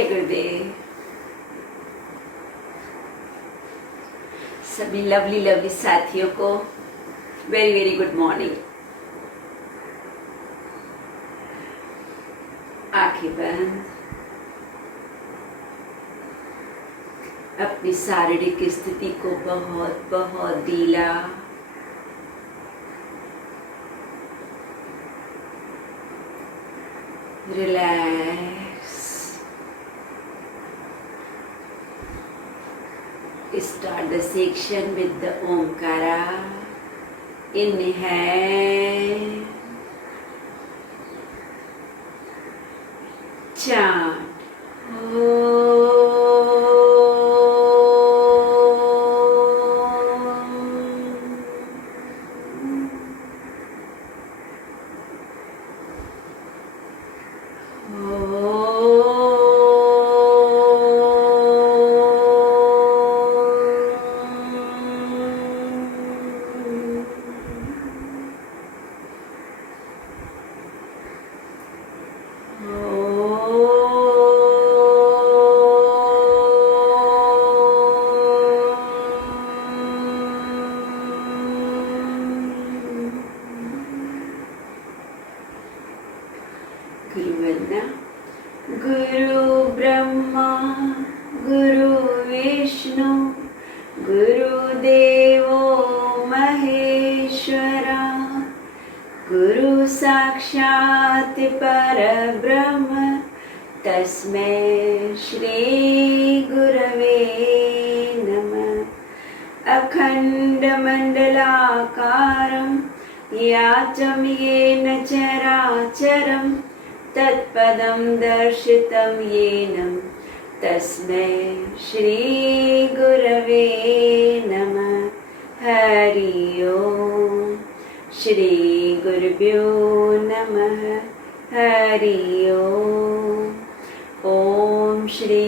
जय गुरुदेव। सभी lovely lovely साथियों को वेरी वेरी गुड मॉर्निंग। आंखें बंद, अपनी शारीरिक स्थिति को बहुत बहुत ढीला, relax. Start the section with the Omkara. Inhale, chant गुरुवंदना। गुरु ब्रह्मा गुरु विष्णु गुरुदेवो महेश्वरा, गुरु साक्षात् परब्रह्म तस्मै श्री गुरवे नमः। अखण्डमण्डलाकारं व्याप्तं येन चराचरं तत्पदं दर्शितं येन तस्मै श्री गुरवे नमः। हरि ओम। श्री गुरुभ्यो नमः। हरि ओम। ओम श्री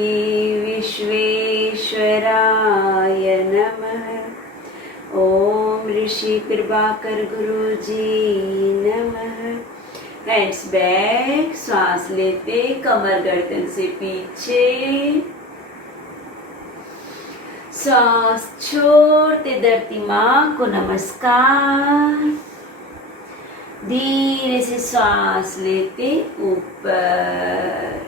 विश्वेश्वराय नमः। ओम ऋषि कृपाकर गुरुजी नमः। हैंड्स बैक, सांस लेते कमर गर्दन से पीछे, सांस छोड़ते धरती माँ को नमस्कार। धीरे से सांस लेते ऊपर,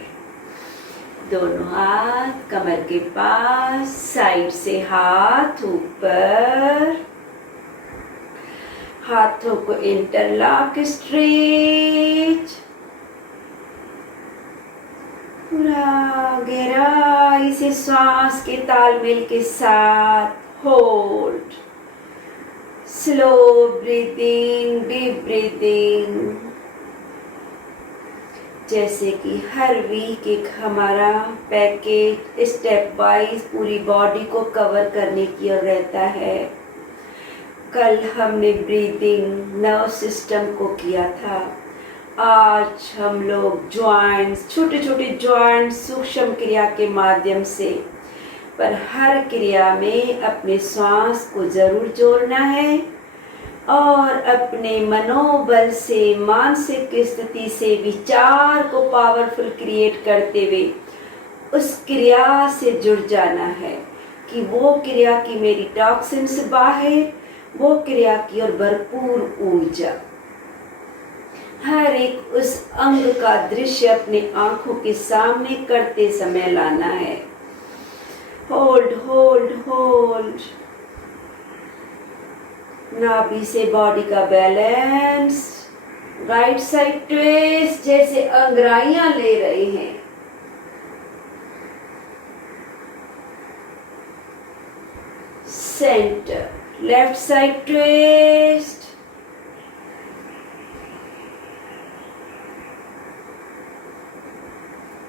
दोनों हाथ कमर के पास, साइड से हाथ ऊपर, हाथों को इंटरलॉक स्ट्रेच, पूरा गहराई से श्वास के तालमेल के साथ hold. Slow breathing, deep breathing. जैसे कि हर वीक एक हमारा पैकेज स्टेप वाइज पूरी बॉडी को कवर करने की ओर रहता है। कल हमने ब्रीदिंग नर्व सिस्टम को किया था। आज हम लोग जॉइंट्स, छोटे छोटे जॉइंट्स सूक्ष्म क्रिया के माध्यम से, पर हर क्रिया में अपने श्वास को जरूर जोड़ना है और अपने मनोबल से, मानसिक स्थिति से विचार को पावरफुल क्रिएट करते हुए उस क्रिया से जुड़ जाना है कि वो क्रिया की मेरी टॉक्सिन से बाहर, वो क्रिया की ओर भरपूर ऊर्जा। हर एक उस अंग का दृश्य अपने आंखों के सामने करते समय लाना है। Hold hold hold. नाभि से बॉडी का बैलेंस, राइट साइड ट्विस्ट, जैसे अंगराइयां ले रहे हैं। Centre, left side twist,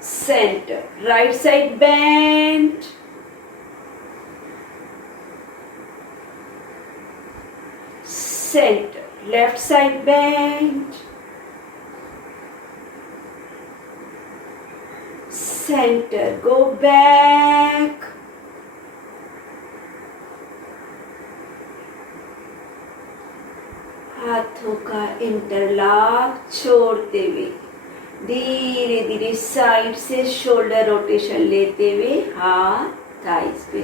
centre, right side bend, centre, left side bend, centre, go back, हाथों का इंटरलॉक छोड़ते हुए धीरे धीरे साइड से शोल्डर रोटेशन लेते हुए हाथ थाइस पे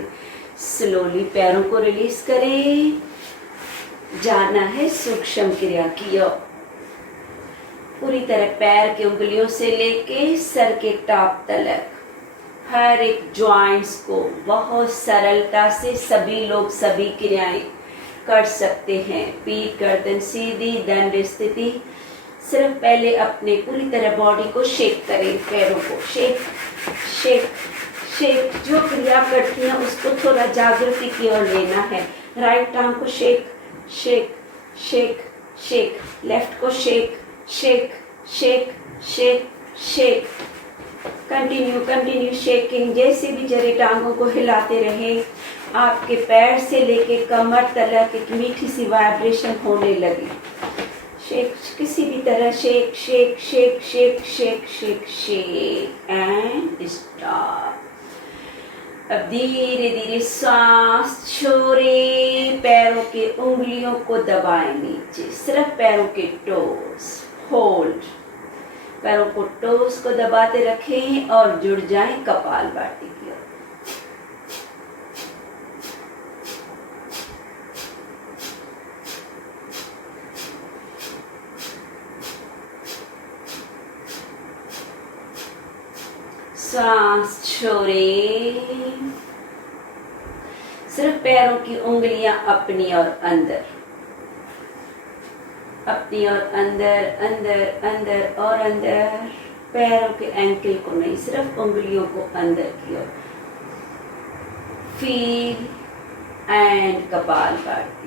स्लोली पैरों को रिलीज करें। जाना है सूक्ष्म क्रिया की ओर। पूरी तरह पैर की उंगलियों से लेके सर के टॉप तक हर एक जॉइंट्स को बहुत सरलता से सभी लोग सभी क्रियाएं कर सकते हैं। पीठ गर्दन सीधी, दंड स्थिति। सिर्फ पहले अपने पूरी तरह बॉडी को शेक करें, पैरों को शेक शेक शेक। जो क्रिया करती हैं उसको थोड़ा जागृति की ओर लेना है। राइट आर्म को shake shake shake shake, left को shake shake shake shake shake. Continue shaking. जैसे भी जरे टांगों को हिलाते रहे, आपके पैर से लेके कमर तक एक मीठी सी वाइब्रेशन होने लगी। शेक, किसी भी तरह shake shake shake shake shake shake shake and stop. अब धीरे धीरे सांस छोड़े, पैरों के उंगलियों को दबाएं नीचे, सिर्फ पैरों के टोस होल्ड। पैरों को टोस को दबाते रखें और जुड़ जाएं कपालभाति की ओर। सांस छोड़े, सिर्फ पैरों की उंगलियां अपनी और अंदर, अपनी और अंदर अंदर अंदर और अंदर। पैरों के एंकल को नहीं, सिर्फ उंगलियों को अंदर की ओर। Feel and kapalbhati.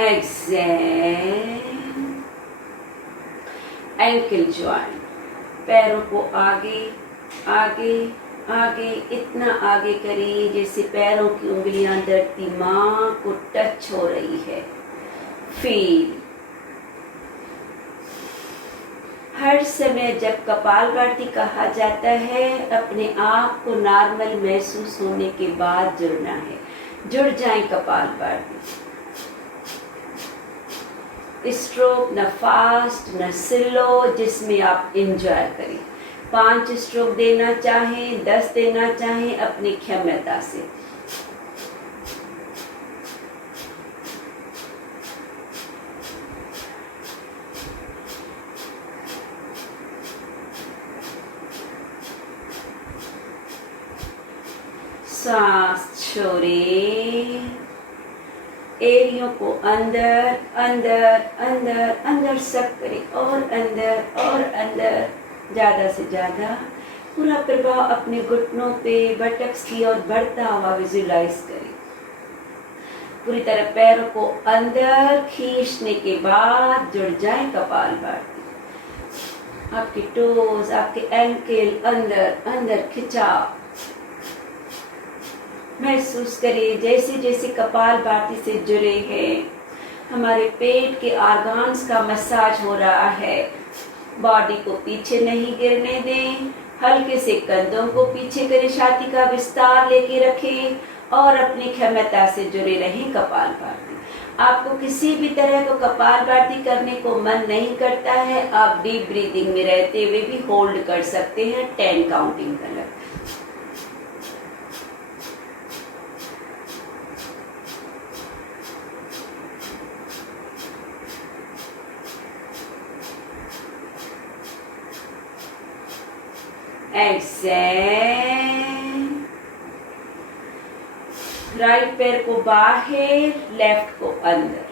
Exhale. Ankle joint, पैरों को आगे आगे आगे, इतना आगे करें जैसे पैरों की उंगलियां धरती मां को टच हो रही है। फील। हर समय जब कपालभाति कहा जाता है, अपने आप को नॉर्मल महसूस होने के बाद जुड़ना है। जुड़ जाएं कपालभाति। स्ट्रोक न फास्ट न स्लो, जिसमें आप एंजॉय करें। 5 स्ट्रोक देना चाहें, 10 देना चाहें, अपनी क्षमता से। सांस छोड़े, एरियों को अंदर अंदर अंदर अंदर सक करें और अंदर ज्यादा से ज्यादा। पूरा प्रभाव अपने घुटनों पे, बटक्स की ओर बढ़ता हुआ विजुलाइज करें। पूरी तरह पैरों को अंदर खींचने के बाद जुड़ जाए कपालभाति। आपके टोज, आपके एंकल अंदर अंदर खिंचाव महसूस करिए। जैसे जैसे कपालभाति से जुड़े हैं, हमारे पेट के ऑर्गन्स का मसाज हो रहा है। बॉडी को पीछे नहीं गिरने दें, हल्के से कंधों को पीछे करें, छाती का विस्तार लेके रखें और अपनी क्षमता से जुड़े रहें कपालभाति। आपको किसी भी तरह को कपालभाति करने को मन नहीं करता है, आप डीप ब्रीदिंग में रहते हुए भी होल्ड कर सकते हैं 10 काउंटिंग तक। एक्सेल। राइट पैर को बाहर, लेफ्ट को अंदर,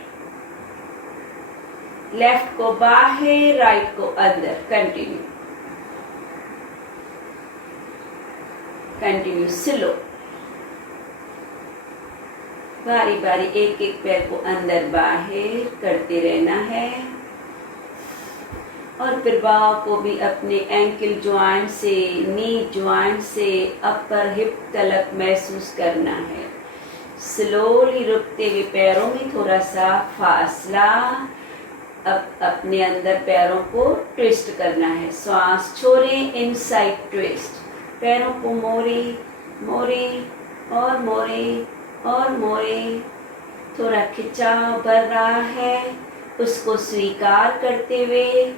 लेफ्ट को बाहर, राइट को अंदर। Continue continue slow. बारी बारी एक एक पैर को अंदर बाहर करते रहना है और प्रभाव को भी अपने एंकल ज्वाइंट से, नी ज्वाइंट से अपर हिप तक महसूस करना है। स्लोली रुकते हुए पैरों में थोड़ा सा फासला। अब अपने अंदर पैरों को ट्विस्ट करना है। श्वास छोड़ें, इनसाइड ट्विस्ट। पैरों को मोड़े मोड़े और मोड़े और मोड़े। थोड़ा खिंचाव बढ़ रहा है, उसको स्वीकार करते हुए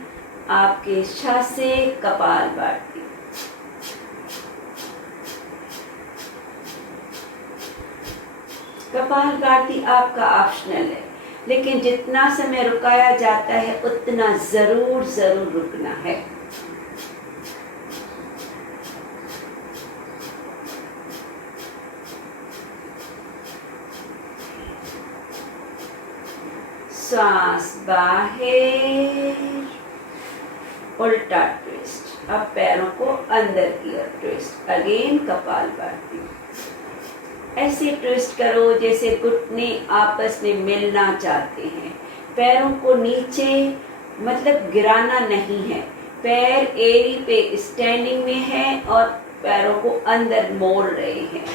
आपके इच्छा से कपालभाति। कपालभाति आपका ऑप्शनल है, लेकिन जितना समय रुकाया जाता है उतना जरूर रुकना है। सांस बाहर, उल्टा ट्विस्ट। अब पैरों को अंदर की ओर ट्विस्ट, अगेन कपालभाति। ऐसे ट्विस्ट करो जैसे घुटने आपस में मिलना चाहते हैं। पैरों को नीचे मतलब गिराना नहीं है, पैर एड़ी पे स्टैंडिंग में है और पैरों को अंदर मोड़ रहे हैं।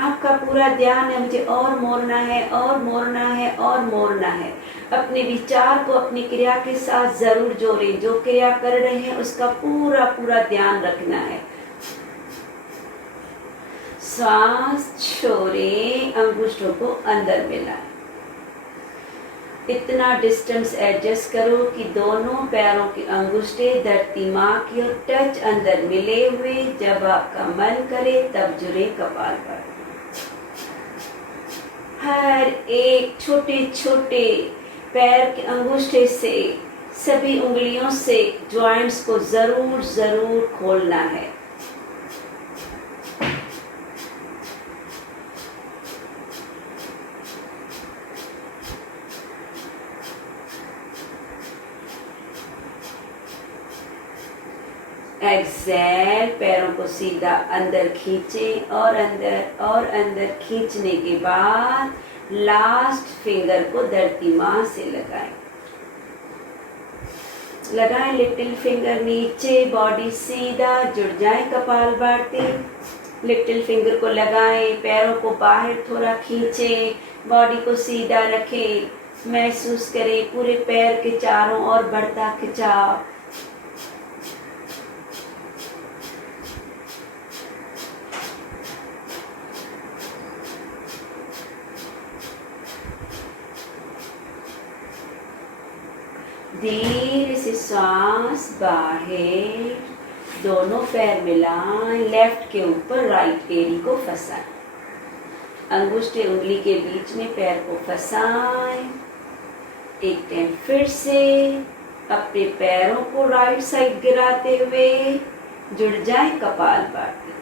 आपका पूरा ध्यान है मुझे और मोड़ना है और मोड़ना है और मोड़ना है। अपने विचार को अपनी क्रिया के साथ जरूर जोड़ें। जो क्रिया कर रहे हैं उसका पूरा ध्यान रखना है। सांस छोड़ें, अंगुष्ठों को अंदर मिलाएं। इतना डिस्टेंस एडजस्ट करो कि दोनों पैरों की अंगुष्ठे धरती माँ की ओर टच अंदर मिले हुए। जब आपका मन करे तब जुड़े कपालभाति। हर एक छोटे छोटे पैर के अंगूठे से, सभी उंगलियों से जॉइंट्स को जरूर खोलना है। एक्सेल, पैरों को सीधा अंदर खींचें और अंदर खींचने के बाद लास्ट फिंगर को धरती माँ से लगाएं लिटिल फिंगर नीचे, बॉडी सीधा जुड़ जाए कपालभाति। लिटिल फिंगर को लगाएं, पैरों को बाहर थोड़ा खींचें, बॉडी को सीधा रखें। महसूस करें पूरे पैर के चारों ओर बढ़ता खिंचाव। धीरे से सांस बाहर, दोनों पैर मिलाएं, लेफ्ट के ऊपर राइट एड़ी को फंसाएं। अंगुष्ठे उंगली के बीच में पैर को फंसाएं। एक टाइम फिर से अपने पैरों को राइट साइड गिराते हुए जुड़ जाएं कपालभाति।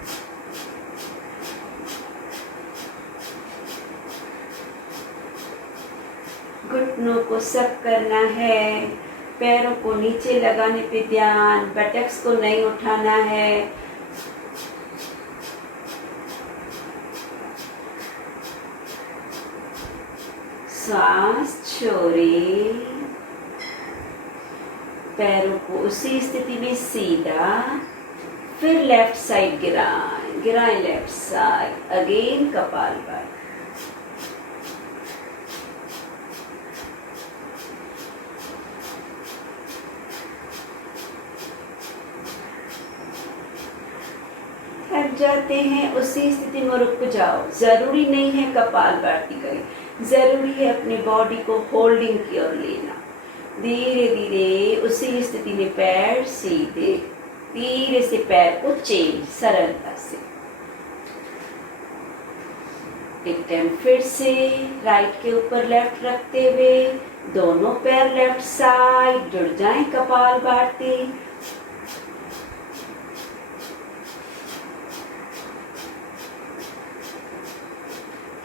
घुटनों को सब करना है, पैरों को नीचे लगाने पे ध्यान, बटक्स को नहीं उठाना है। सांस छोड़े, पैरों को उसी स्थिति में सीधा, फिर लेफ्ट साइड गिराएं लेफ्ट साइड, अगेन कपालभाति। थक जाते हैं उसी स्थिति में रुक जाओ। जरूरी नहीं है कपालभाति करें, जरूरी है अपनी बॉडी को होल्डिंग की ओर लेना। धीरे धीरे उसी स्थिति में पैर सीधे, धीरे से पैर को चेंज, सरलता से। एक टाइम फिर से राइट के ऊपर लेफ्ट रखते हुए दोनों पैर लेफ्ट साइड जुड़ जाएं कपालभाति।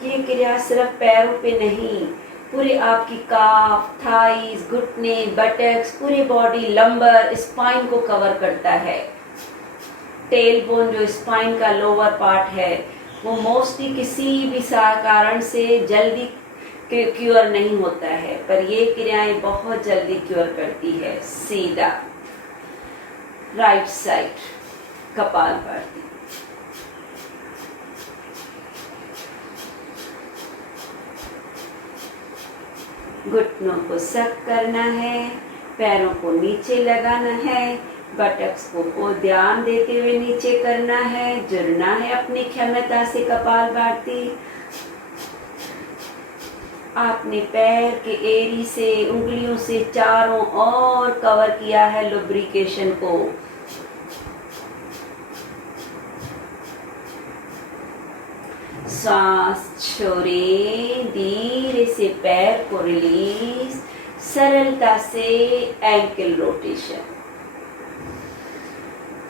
ये क्रिया सिर्फ पैरों पे नहीं, पूरे आपकी काफ, थाइस, घुटने, बटक्स, पूरी बॉडी, लंबर, स्पाइन को कवर करता है। टेल बोन जो स्पाइन का लोअर पार्ट है वो मोस्टली किसी भी कारण से जल्दी क्योर नहीं होता है, पर ये क्रियाएं बहुत जल्दी क्योर करती है। सीधा राइट साइड कपालभाति। घुटनों को सक करना है, पैरों को नीचे लगाना है, बटक्स को ध्यान देते हुए नीचे करना है, जुड़ना है अपनी क्षमता से कपालभाति। आपने पैर के एड़ी से उंगलियों से चारों ओर कवर किया है लुब्रिकेशन को। सांस छोड़ें, धीरे से पैर को रिलीज, सरलता से ankle rotation,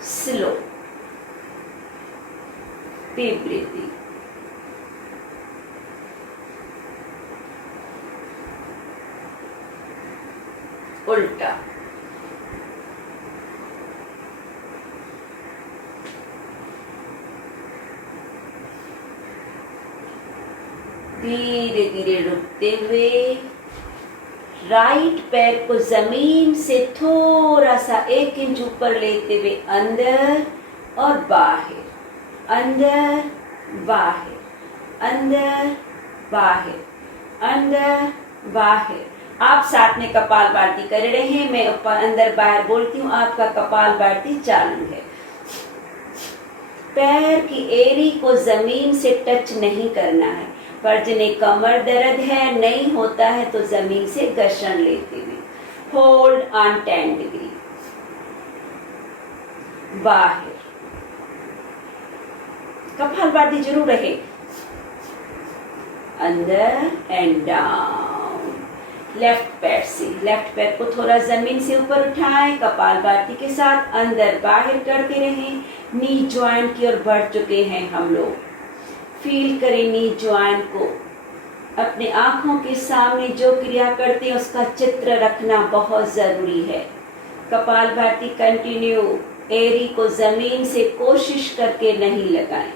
slow, deep breathing. उल्टा, धीरे धीरे रुकते हुए राइट पैर को जमीन से थोड़ा सा 1 इंच ऊपर लेते हुए अंदर और बाहर, अंदर बाहर, अंदर बाहर, अंदर बाहर। आप साथ में कपालभाति कर रहे हैं, मैं ऊपर अंदर बाहर बोलती हूँ, आपका कपालभाति चालू है। पैर की एड़ी को जमीन से टच नहीं करना है, पर जिन्हें कमर दर्द है, नहीं होता है तो जमीन से घर्षण लेते हुए होल्ड ऑन 10 डिग्री। बाहर, कपालभाति जरूर रहे, अंदर एंड डाउन। लेफ्ट पैर से, लेफ्ट पैर को थोड़ा जमीन से ऊपर उठाएं, कपालभाति के साथ अंदर बाहर करते रहें। नी ज्वाइंट की ओर बढ़ चुके हैं हम लोग। फील करें नी ज्वाइंट को। अपने आंखों के सामने जो क्रिया करते हैं उसका चित्र रखना बहुत जरूरी है। कपालभाति कंटिन्यू, एड़ी को जमीन से कोशिश करके नहीं लगाएं।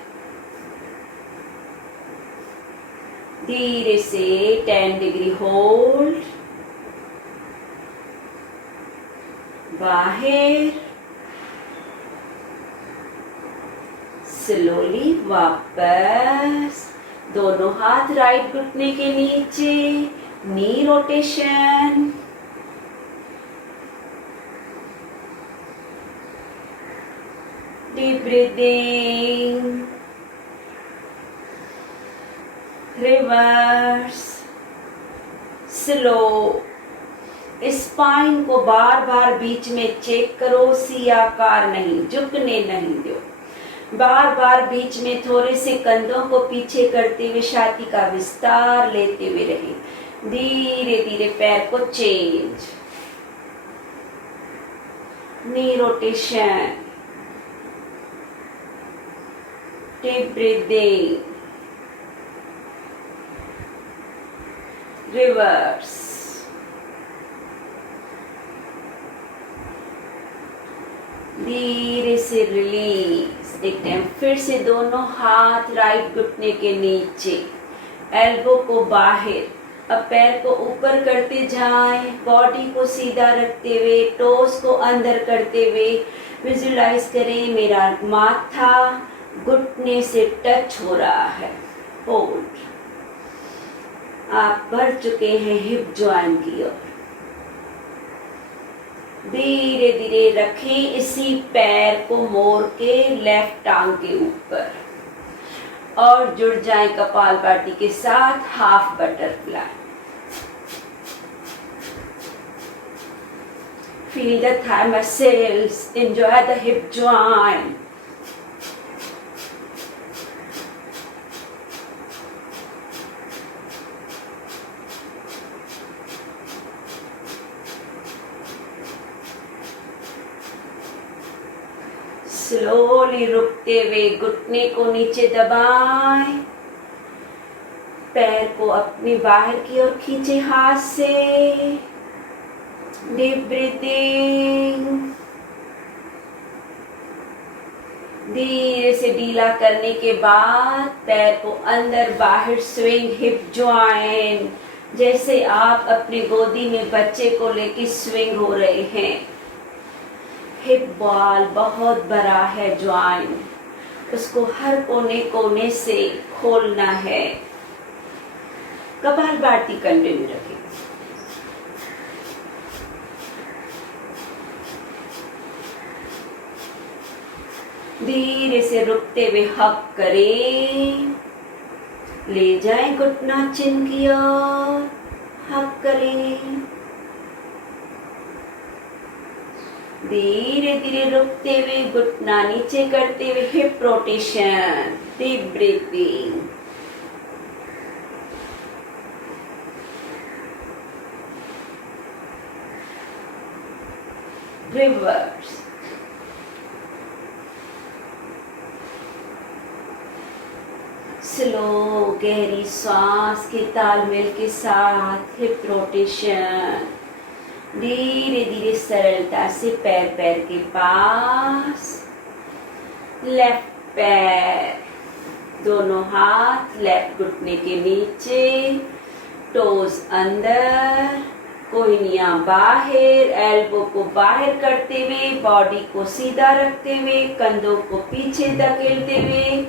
धीरे से 10 डिग्री होल्ड, बाहर, स्लोली वापस। दोनों हाथ राइट घुटने के नीचे, knee rotation. Deep breathing, reverse, slow. Spine को बार बार बीच में चेक करो, सी आकार नहीं, झुकने नहीं दो। बार बार बीच में थोड़े से कंधों को पीछे करते हुए छाती का विस्तार लेते हुए रहें। धीरे धीरे पैर को चेंज, नी रोटेशन, डीप ब्रीदिंग, रिवर्स। धीरे से रिलीज। एक टाइम फिर से दोनों हाथ राइट घुटने के नीचे, एल्बो को बाहर। अब पैर को ऊपर करते जाएं, बॉडी को सीधा रखते हुए, टोस को अंदर करते हुए विजुलाइज करें मेरा माथा घुटने से टच हो रहा है। होल्ड। आप बढ़ चुके हैं हिप जॉइंट की ओर। धीरे धीरे रखें इसी पैर को मोड़ के लेफ्ट टांग के ऊपर और जुड़ जाएं कपालभाति के साथ half butterfly. Feel the thigh muscles, enjoy the hip joint. Slowly रुकते हुए घुटने को नीचे दबाएं, पैर को अपनी बाहर की ओर खींचे हाथ से। Deep breathing. धीरे से ढीला करने के बाद पैर को अंदर बाहर स्विंग, हिप ज्वाइन, जैसे आप अपनी गोदी में बच्चे को लेके स्विंग हो रहे हैं। हिप बॉल बहुत बड़ा है ज्वाइन, उसको हर कोने कोने से खोलना है। कपालभाति कंटिन्यू रखें। धीरे से रुकते हुए हक करें, ले जाएं घुटना चिन की ओर, हक करें। धीरे धीरे रुकते हुए घुटना नीचे करते हुए hip rotation, deep breathing. Reverse. Slow गहरी सांस के तालमेल के साथ हिप रोटेशन। धीरे धीरे सरलता से पैर पैर के पास, लेफ्ट पैर, दोनों हाथ लेफ्ट घुटने के नीचे, टोज अंदर, कोहनियां बाहर, एल्बो को बाहर करते हुए, बॉडी को सीधा रखते हुए, कंधों को पीछे धकेलते हुए,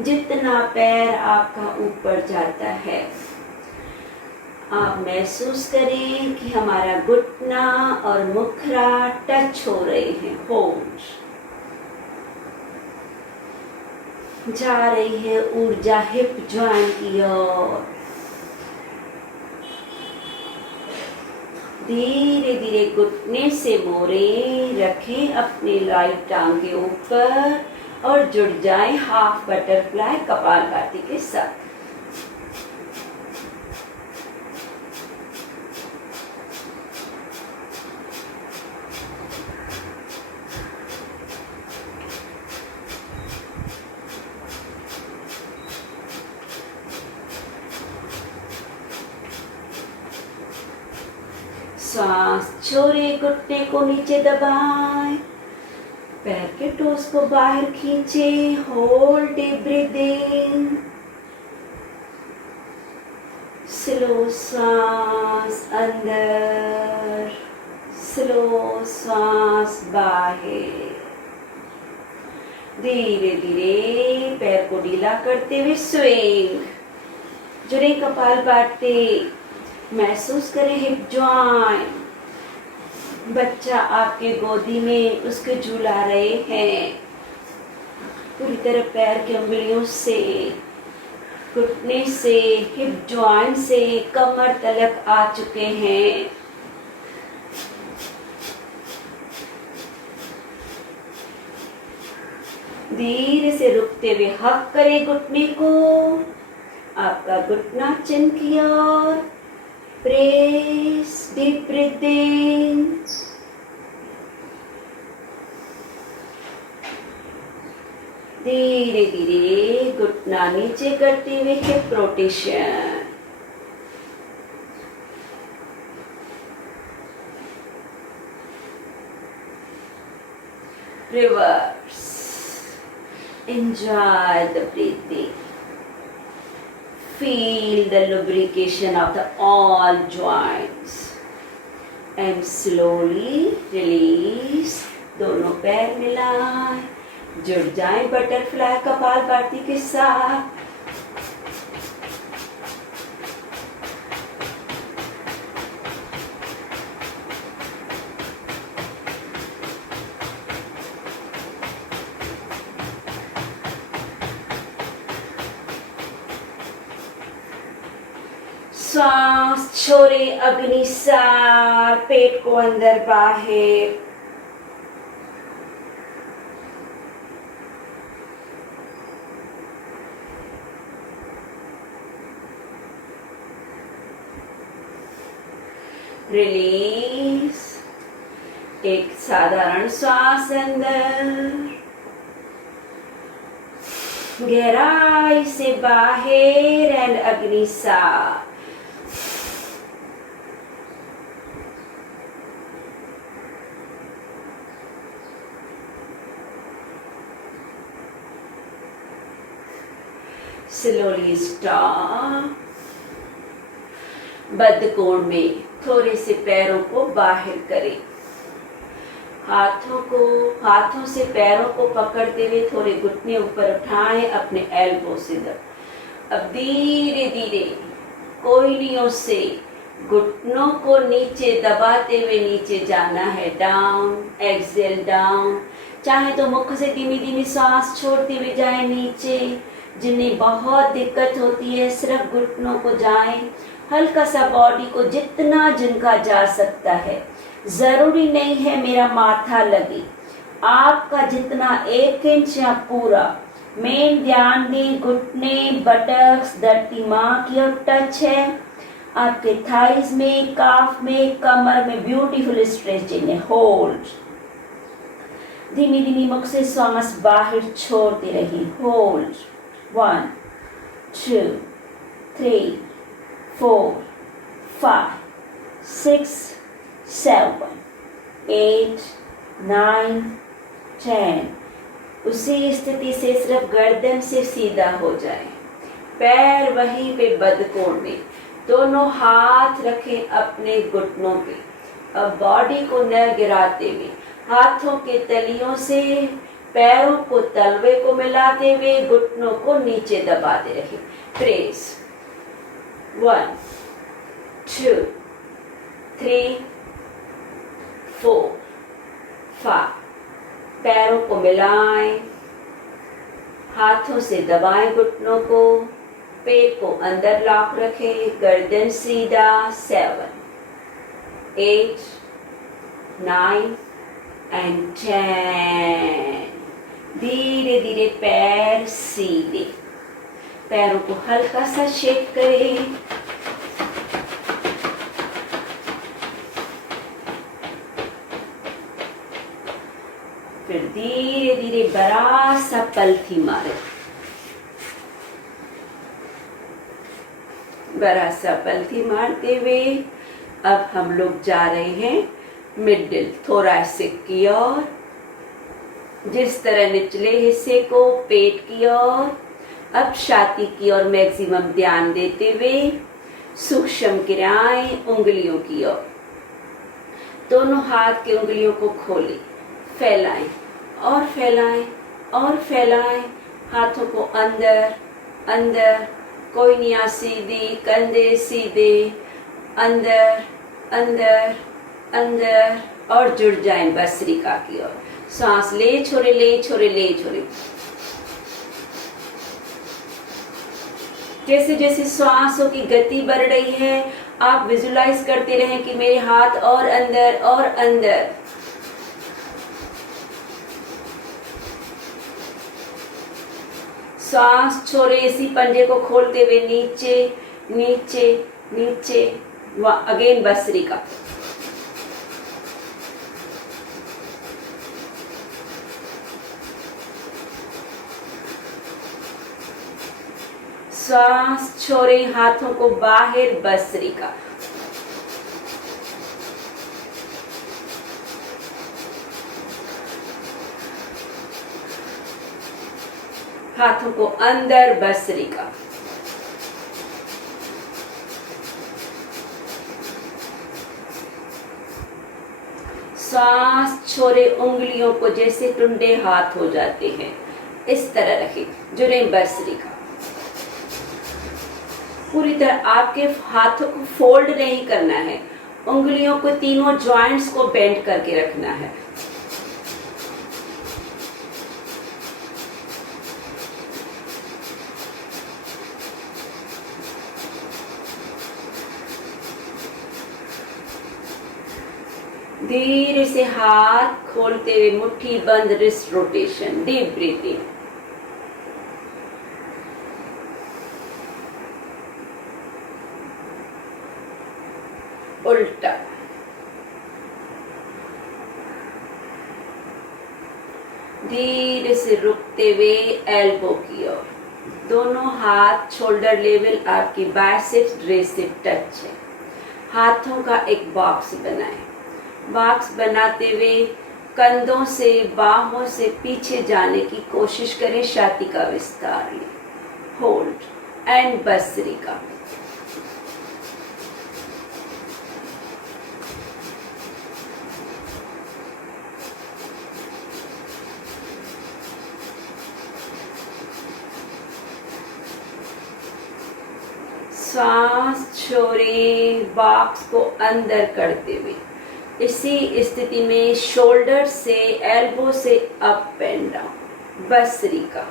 जितना पैर आपका ऊपर जाता है आप महसूस करें कि हमारा घुटना और मुखरा टच हो रहे हैं। होल्ड। जा रही है ऊर्जा हिप जॉइंट की ओर। धीरे धीरे घुटने से मोड़े रखें अपने राइट टांग के ऊपर और जुड़ जाएं हाफ बटरफ्लाई कपालभाति के साथ। सांस छोड़े, घुटने को नीचे दबाएं, पैर के टोस को बाहर खींचे, होल्ड डीप ब्रीदिंग। स्लो सांस अंदर, स्लो सांस बाहर। धीरे धीरे पैर को ढीला करते हुए स्विंग, जुड़े कपालभाति, महसूस करें हिप जॉइंट। बच्चा आपके गोदी में उसके झूला रहे हैं। पूरी तरह पैर की उंगलियों से, घुटने से, हिप जॉइंट से कमर तलक आ चुके हैं। धीरे से रुकते हुए हक करें घुटने को, आपका घुटना चिन की ओर। Press, deep breathing. धीरे धीरे घुटना नीचे करते हुए hip rotation. Reverse. Enjoy the breathing. Feel the lubrication of the all joints. And slowly release. दोनों पैर मिलाएं, जुड़ जाएं बटरफ्लाई कपालभाति के साथ। सांस छोड़े, अग्निसार, पेट को अंदर बाहर। रिलीज। एक साधारण श्वास अंदर, गहराई से बाहर एंड अग्निसार। Slowly stop. बद्ध कोण में थोड़े से पैरों को बाहर करें। हाथों से पैरों को पकड़ते हुए थोड़े घुटने ऊपर उठाएं, अपने एल्बो से अब धीरे धीरे कोहनियों से घुटनों को नीचे दबाते हुए नीचे जाना है। Down, exhale down. चाहे तो मुख से धीमी धीमी सांस छोड़ते हुए जाएं नीचे। जिन्हें बहुत दिक्कत होती है सिर्फ घुटनों को जाएं, हल्का सा बॉडी को जितना जिनका जा सकता है। जरूरी नहीं है मेरा माथा लगे, आपका जितना 1 इंच या पूरा। मेन ध्यान दें घुटने, बटक्स, धरती माँ की ओर टच है। आपके थाइज में, काफ में, कमर में ब्यूटीफुल स्ट्रेचिंग है। होल्ड। धीमी धीमी मुख से सांस बाहर छोड़ते रहिए। होल्ड। 1 2 3 4 5 6 7 8 9 10। उसी स्थिति से सिर्फ गर्दन से सीधा हो जाए, पैर वहीं पे बदकोण में, दोनों हाथ रखें अपने घुटनों पे। अब बॉडी को न गिराते हुए हाथों के तलियों से पैरों को तलवे को मिलाते हुए घुटनों को नीचे दबाते रखें। प्रेस। 1 2 3 4 5। पैरों को मिलाएं, हाथों से दबाएं घुटनों को, पेट को अंदर लॉक रखें, गर्दन सीधा। 7 8 9 एंड 10। धीरे धीरे पैर सीधे, पैरों को हल्का सा शेक करें। फिर धीरे धीरे बड़ा सा पलथी मारे, बड़ा सा पलथी मारते हुए अब हम लोग जा रहे हैं मिडिल थोरैसिक की ओर। जिस तरह निचले हिस्से को पेट की ओर, अब छाती की ओर मैक्सिमम ध्यान देते हुए सूक्ष्म क्रियाएं उंगलियों की ओर। दोनों हाथ की उंगलियों को खोलें, फैलाएं और फैलाएं और फैलाएं। हाथों को अंदर अंदर, कोहनियाँ सीधी, कंधे सीधे, अंदर अंदर अंदर, और जुड़ जाएं भस्त्रिका की ओर। सांस ले छोड़े, ले छोड़े, ले छोड़े। जैसे जैसे सांसों की गति बढ़ रही है, आप विजुलाइज करते रहें कि मेरे हाथ और अंदर और अंदर। सांस छोड़े, इसी पंजे को खोलते हुए नीचे नीचे नीचे। अगेन भस्त्रिका। सांस छोड़े, हाथों को बाहर, भस्त्रिका। हाथों को अंदर, भस्त्रिका। सांस छोड़े, उंगलियों को जैसे टुंडे हाथ हो जाते हैं इस तरह रखें, जुड़े भस्त्रिका। पूरी तरह आपके हाथों को फोल्ड नहीं करना है, उंगलियों को तीनों जॉइंट्स को बेंड करके रखना है। धीरे से हाथ खोलते हुए मुट्ठी बंद, रिस्ट रोटेशन, डीप ब्रीथिंग। उल्टा। धीरे से रुकते हुए एल्बो की ओर। दोनों हाथ शोल्डर लेवल, आपकी बाइसेप्स ट्राइसेप्स टच है। हाथों का एक बॉक्स बनाएं। बॉक्स बनाते हुए कंधों से, बाहों से पीछे जाने की कोशिश करें, छाती का विस्तार लें। Hold and bhastrika. सांस छोड़े, बॉक्स को अंदर करते हुए इसी स्थिति में शोल्डर से एल्बो से अप एंड डाउन भस्त्रिका।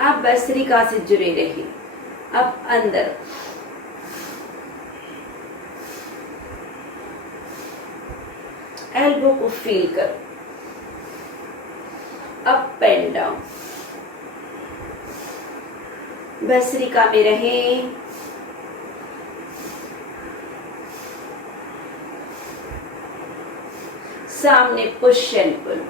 आप भस्त्रिका से जुड़े रहिए। अब अंदर एल्बो को फील करो, अप एंड डाउन भस्त्रिका में रहें। सामने पुश एंड पुल,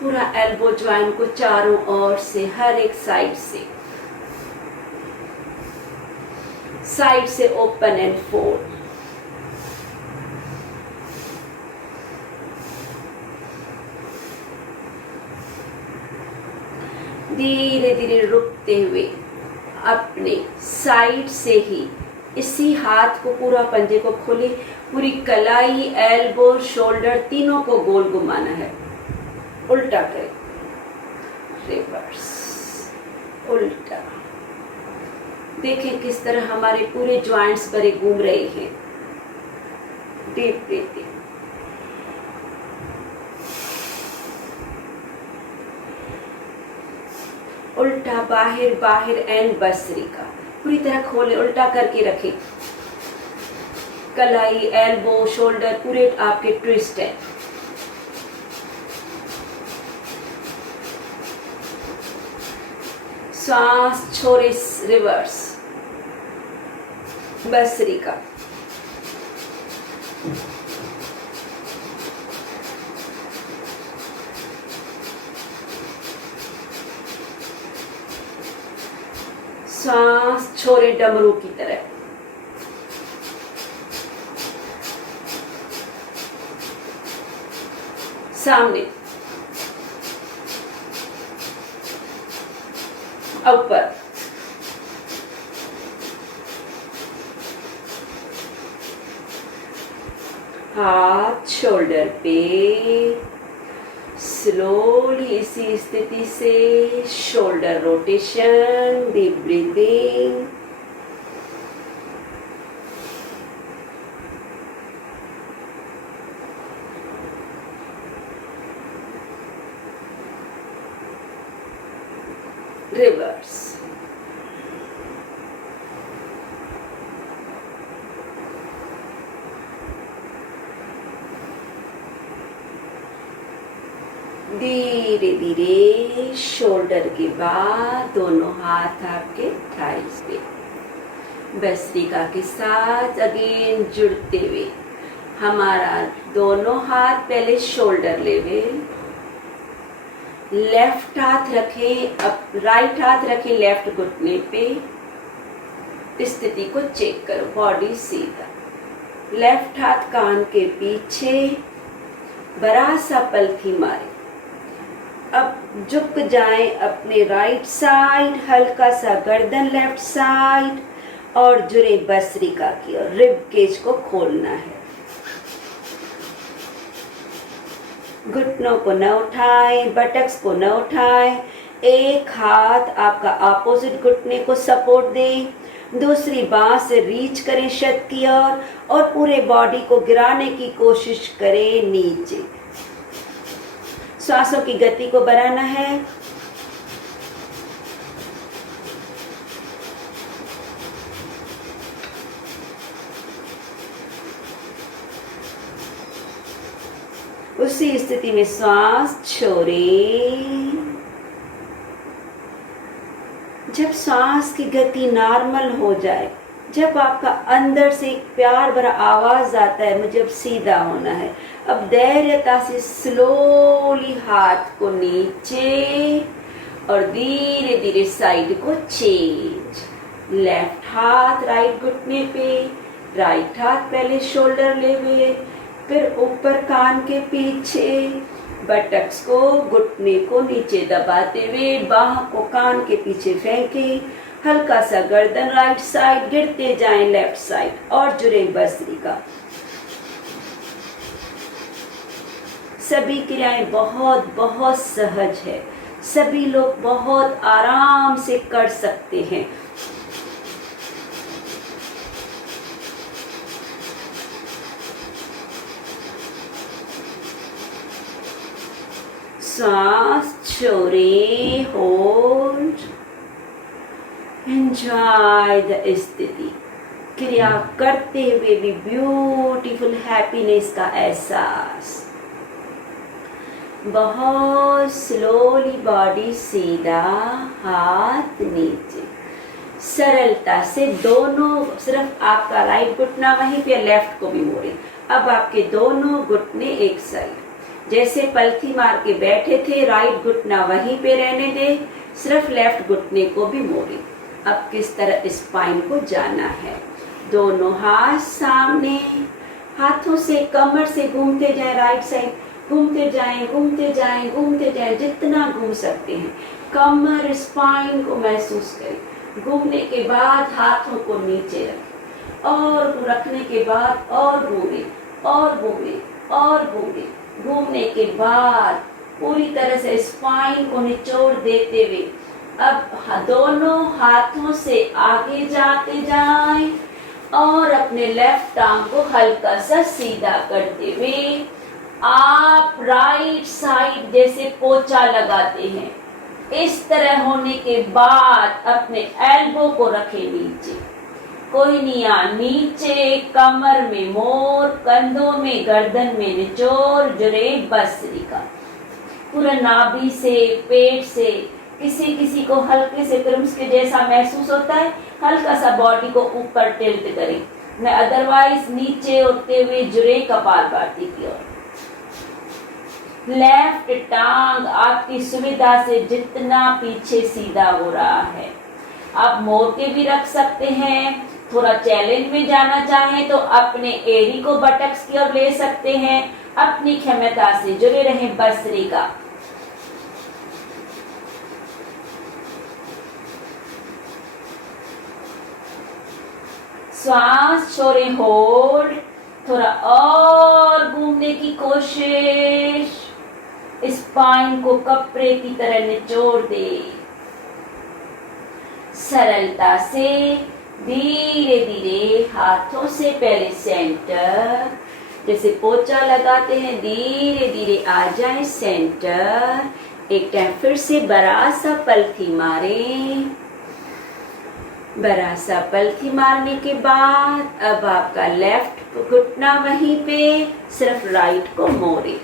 पूरा एल्बो ज्वाइंट को चारों ओर से, हर एक साइड से ओपन एंड फोल्ड। धीरे धीरे रुकते हुए अपने साइड से ही इसी हाथ को, पूरा पंजे को खोले, पूरी कलाई, एल्बो, शोल्डर तीनों को गोल घुमाना है। उल्टा करें, रिवर्स, उल्टा। देखें किस तरह हमारे पूरे ज्वाइंट्स भरे घूम रहे हैं। Deep breathing. उल्टा, बाहर बाहर एंड भस्त्रिका पूरी तरह खोले, उल्टा करके रखें। कलाई, एल्बो, शोल्डर पूरे आपके ट्विस्ट है। सांस छोड़े, रिवर्स भस्त्रिका। सांस छोड़े डमरू की तरह। सामने, ऊपर, हाथ शोल्डर पे। स्लोली इसी स्थिति से shoulder rotation, deep breathing. Reverse. धीरे धीरे शोल्डर के बाद दोनों हाथ आपके थाइस पे, भस्त्रिका के साथ अगेन जुड़ते हुए हमारा दोनों हाथ पहले शोल्डर लेवल, लेफ्ट हाथ रखें, अब राइट हाथ रखें लेफ्ट घुटने पे। स्थिति को चेक करो, बॉडी सीधा, लेफ्ट हाथ कान के पीछे, बड़ा सा पलथी मारे। अब झुक जाएं अपने राइट साइड, हल्का सा गर्दन लेफ्ट साइड और जुड़े भस्त्रिका की ओर। रिब केज को खोलना है, घुटनों को न उठाएं, बटक्स को न उठाएं। एक हाथ आपका अपोजिट घुटने को सपोर्ट दें, दूसरी बांह से रीच करें छत की ओर और पूरे बॉडी को गिराने की कोशिश करें नीचे। सांसों की गति को बढ़ाना है। उसी स्थिति में श्वास छोड़ें। जब सांस की गति नॉर्मल हो जाए, जब आपका अंदर से एक प्यार भरा आवाज आता है, मुझे अब सीधा होना है, अब धैर्यता से स्लोली हाथ को नीचे और धीरे धीरे साइड को चेंज। लेफ्ट हाथ राइट घुटने पे, राइट हाथ पहले शोल्डर लेवे, फिर ऊपर कान के पीछे, बटक्स को घुटने को नीचे दबाते हुए बाह को कान के पीछे फेंके, हल्का सा गर्दन राइट साइड, गिरते जाएं लेफ्ट साइड और जुड़े भस्त्रिका। सभी क्रियाएं बहुत बहुत सहज है, सभी लोग बहुत आराम से कर सकते हैं। सांस छोड़ें, होल्ड, एंजॉय द स्थिति। क्रिया करते हुए भी ब्यूटीफुल हैप्पीनेस का एहसास। बहुत स्लोली बॉडी सीधा, हाथ नीचे, सरलता से दोनों, सिर्फ आपका राइट घुटना वहीं पे, लेफ्ट को भी मोड़े। अब आपके दोनों घुटने एक साइड, जैसे पलथी मार के बैठे थे, राइट घुटना वहीं पे रहने दे, सिर्फ लेफ्ट घुटने को भी मोड़े। अब किस तरह स्पाइन को जाना है, दोनों हाथ सामने, हाथों से कमर से घूमते जाएं, राइट साइड घूमते जाएं, घूमते जाएं, घूमते जाएं, जितना घूम सकते हैं। कमर स्पाइन को महसूस करें। घूमने के बाद हाथों को नीचे रखें और रखने के बाद और घूमें और घूमें और घूमें। घूमने के बाद पूरी तरह से स्पाइन को निचोड़ देते हुए अब दोनों हाथों से आगे जाते जाएं और अपने लेफ्ट टांग को हल्का सा सीधा करते हुए आप राइट साइड जैसे पोछा लगाते हैं, इस तरह होने के बाद अपने एल्बो को रखें नीचे, कोहनियां नीचे, कमर में मोर, कंधों में, गर्दन में निचोड़, जुरे भस्त्रिका। पूरा नाभि से, पेट से, किसी किसी को हल्के से क्रम्स के जैसा महसूस होता है, हल्का सा बॉडी को ऊपर टिल्ट करें। मैं अदरवाइज नीचे उठते हुए जुरे कपालभाति की ओर। लेफ्ट टांग आपकी सुविधा से जितना पीछे सीधा हो रहा है, आप मोड़ के भी रख सकते हैं। थोड़ा चैलेंज में जाना चाहें तो अपने एड़ी को बटक्स की ओर ले सकते हैं। अपनी क्षमता से जुड़े रहें भस्त्रिका। श्वास छोड़ें, होल्ड, थोड़ा और घूमने की कोशिश। स्पाइन को कपड़े की तरह निचोड़ दे। सरलता से धीरे धीरे हाथों से पहले सेंटर, जैसे पोछा लगाते हैं, धीरे धीरे आ जाए सेंटर। एक टाइम फिर से बड़ा सा पलथी मारें। बड़ा सा पलथी मारने के बाद अब आपका लेफ्ट घुटना वहीं पे, सिर्फ राइट को मोड़े,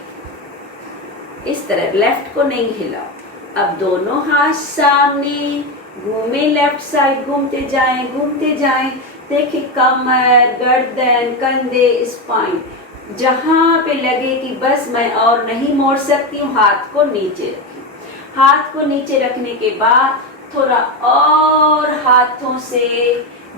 इस तरह लेफ्ट को नहीं हिलाओ। अब दोनों हाथ सामने, घूमे लेफ्ट साइड, घूमते जाएं, घूमते जाएं। देखिए कमर, गर्दन, कंधे, स्पाइन, जहां पे लगे कि बस मैं और नहीं मोड़ सकती हूँ, हाथ को नीचे रखें। हाथ को नीचे रखने के बाद थोड़ा और हाथों से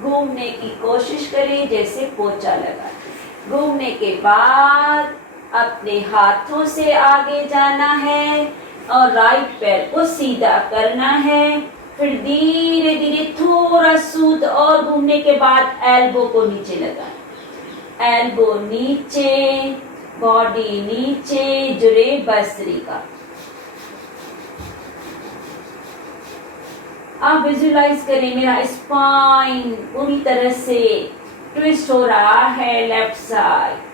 घूमने की कोशिश करें, जैसे पोछा लगाते। घूमने के बाद अपने हाथों से आगे जाना है और राइट पैर को सीधा करना है। फिर धीरे धीरे थोड़ा सूद और घूमने के बाद एल्बो को नीचे लगाना। एल्बो नीचे, बॉडी नीचे, जुरे भस्त्रिका। आप विजुलाइज करें मेरा स्पाइन पूरी तरह से ट्विस्ट हो रहा है लेफ्ट साइड।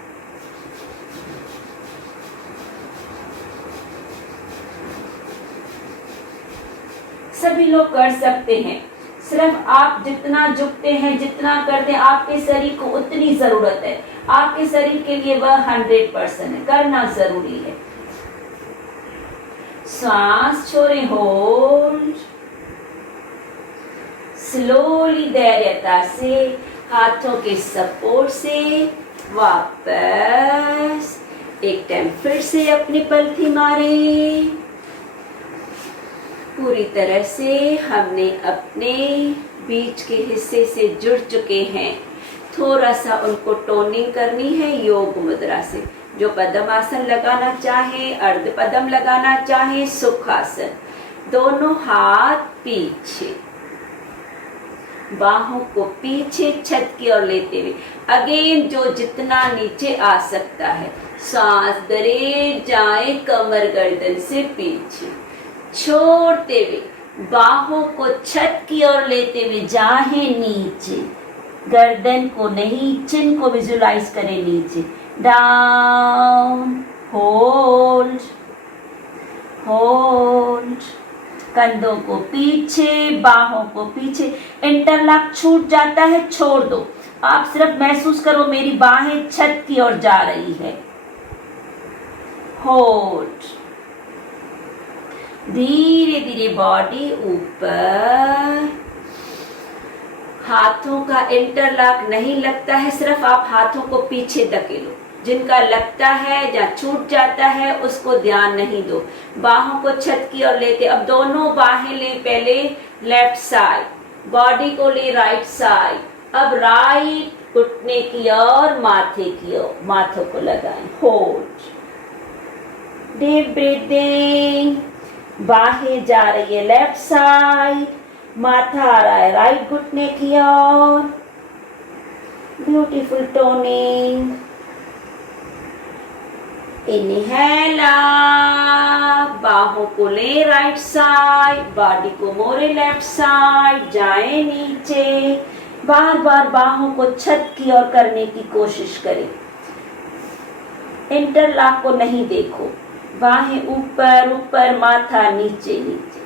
सभी लोग कर सकते हैं, सिर्फ आप जितना झुकते हैं, जितना करते हैं, आपके शरीर को उतनी जरूरत है। आपके शरीर के लिए वह 100% है, करना जरूरी है। सांस छोड़ें, होल्ड, स्लोली धैर्यता से हाथों के सपोर्ट से वापस एक टाइम फिर से अपनी पलथी मारें। पूरी तरह से हमने अपने बीच के हिस्से से जुड़ चुके हैं। थोड़ा सा उनको टोनिंग करनी है योग मुद्रा से। जो पद्मासन लगाना चाहे, अर्ध पद्म लगाना चाहे, सुखासन। दोनों हाथ पीछे, बाहों को पीछे छत की ओर लेते हुए अगेन जो जितना नीचे आ सकता है। सांस दरे जाए कमर गर्दन से पीछे, छोड़ते हुए बाहों को छत की ओर लेते हुए जाए नीचे, गर्दन को नहीं चिन को विजुलाइज करें नीचे, डाउन, होल्ड होल्ड, कंधों को पीछे, बाहों को पीछे, इंटरलॉक छूट जाता है छोड़ दो, आप सिर्फ महसूस करो मेरी बाहें छत की ओर जा रही है, होल्ड, धीरे धीरे बॉडी ऊपर, हाथों का इंटरलॉक नहीं लगता है, सिर्फ आप हाथों को पीछे धकेलो, जिनका लगता है या छूट जाता है उसको ध्यान नहीं दो, बाहों को छत की ओर लेते, अब दोनों बाहें ले, पहले लेफ्ट साइड, बॉडी को ले राइट साइड, अब राइट घुटने की ओर, माथे की ओर, माथों को लगाएं, होल्ड, डीप ब्रीदिंग, बाहें जा रही है लेफ्ट साइड, माथा आ रहा है राइट घुटने की ओर, ब्यूटीफुल टोनिंग, इनहेल अप, बाहों को ले राइट साइड, बॉडी को मोड़े लेफ्ट साइड, जाए नीचे, बार बार बाहों को छत की ओर करने की कोशिश करें, इंटरलॉक को नहीं देखो, बाहें ऊपर ऊपर, माथा नीचे नीचे,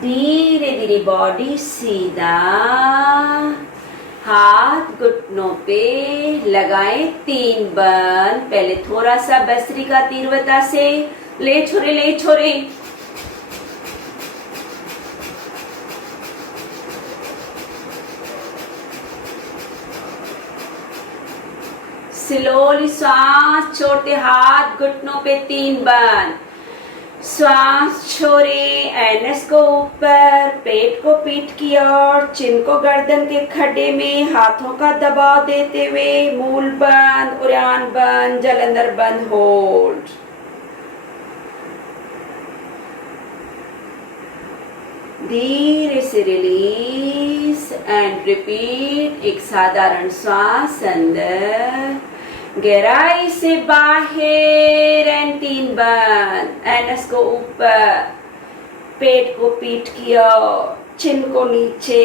धीरे धीरे बॉडी सीधा, हाथ घुटनों पे लगाएं, 3 बंद, पहले थोड़ा सा बसरी का तीव्रता से ले छोरे, ले छोरे, स्लोली श्वास छोड़ते, हाथ घुटनों पे 3 बंद, श्वास छोड़े, एनएस को ऊपर, पेट को पीठ की ओर, चिन को गर्दन के खड्डे में, हाथों का दबाव देते हुए, मूल बंद, उड़ान बंद, जलंधर बंद, होल्ड, धीरे से रिलीज एंड रिपीट, एक साधारण श्वास अंदर, गहराई से बाहर एंड 3 बंद, एनएस को ऊपर, पेट को पीठ की ओर, चिन को नीचे,